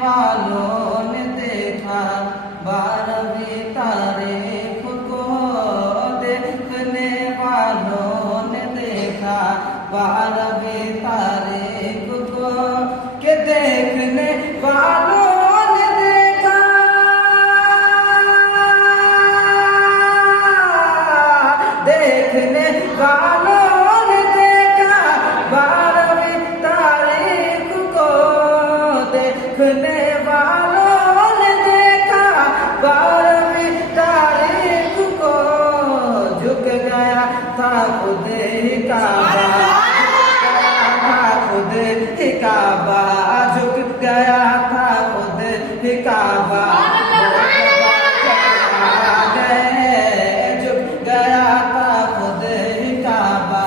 वालों ने देखा बारहवीं तारीख को, देखने वालों ने देखा बारहवीं तारीख को, के देखने वालों ने देखा, देखने वालों ने देखा बारहवीं तारीख को, देखने वालों ने देखा बारहवीं तारीख को, झुक गया था खुद ही काबा, खुद ही काबा, झुक गया था खुद ही काबा, झुक गया था खुद ही काबा,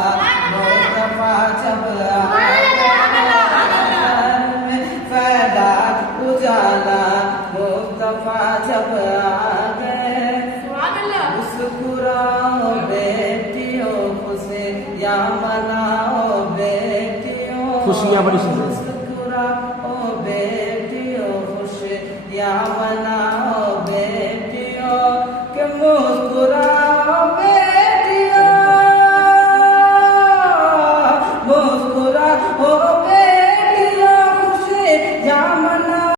मुस्तफा जब फैला उजाला, मुस्तफा जब आ गए, मुस्कुराओ बेटियों खुशियाँ मनाओ बेटियों, खुशियाँ बड़ी